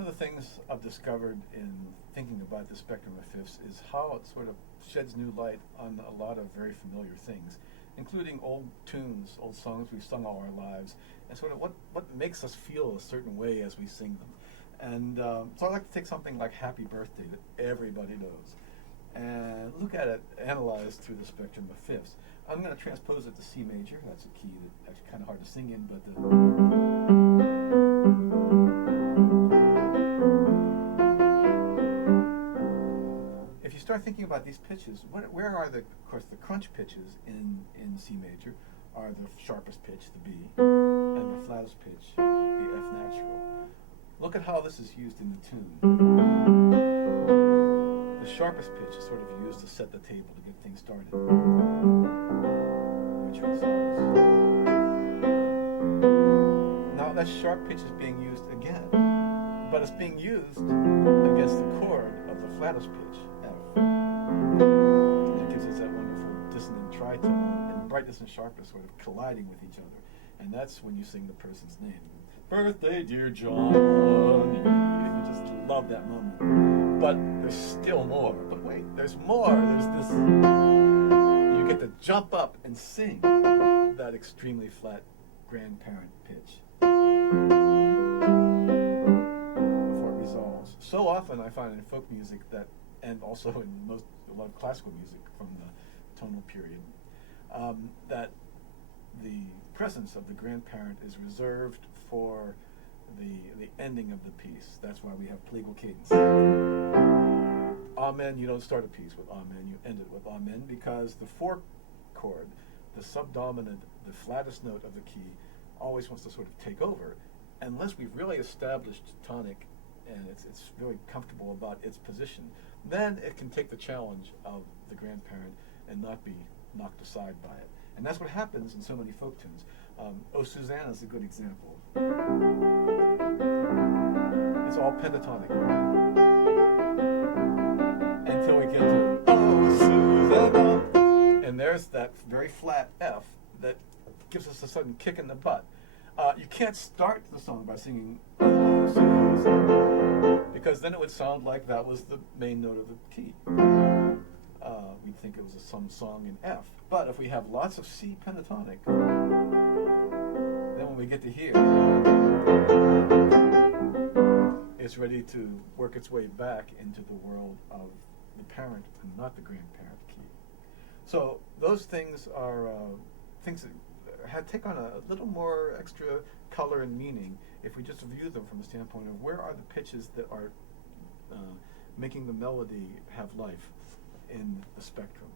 of the things I've discovered in thinking about the spectrum of fifths is how it sort of sheds new light on a lot of very familiar things, including old tunes, old songs we've sung all our lives, and sort of what makes us feel a certain way as we sing them. And so I'd like to take something like Happy Birthday that everybody knows and look at it analyzed through the spectrum of fifths. I'm going to transpose it to C major. That's a key that's actually kind of hard to sing in, but if you start thinking about these pitches, where are of course, the crunch pitches in C major are the sharpest pitch, the B, and the flattest pitch, the F natural. Look at how this is used in the tune. The sharpest pitch is sort of used to set the table to get things started, which resolves. Now that sharp pitch is being used again, but it's being used against the chord of the flattest pitch, F. It gives us that wonderful dissonant tritone, and brightness and sharpness sort of colliding with each other. And that's when you sing the person's name. Birthday, dear John. You just love that moment. But there's still more. But wait, there's more. There's this. You get to jump up and sing that extremely flat grandparent pitch before it resolves. So often I find in folk music that, and also in a lot of classical music from the tonal period, that the presence of the grandparent is reserved for the ending of the piece. That's why we have plagal cadence. Amen, you don't start a piece with amen, you end it with amen, because the fourth chord, the subdominant, the flattest note of the key, always wants to sort of take over, unless we've really established tonic and it's really comfortable about its position. Then it can take the challenge of the grandparent and not be knocked aside by it. And that's what happens in so many folk tunes. Oh, Susanna is a good example. It's all pentatonic until we get to Oh, Susanna. And there's that very flat F that gives us a sudden kick in the butt. You can't start the song by singing Oh, Susanna, because then it would sound like that was the main note of the key. We'd think it was some song in F. But if we have lots of C pentatonic, then when we get to here, it's ready to work its way back into the world of the parent and not the grandparent key. So those things are things that take on a little more extra color and meaning if we just view them from the standpoint of where are the pitches that are making the melody have life in the spectrum.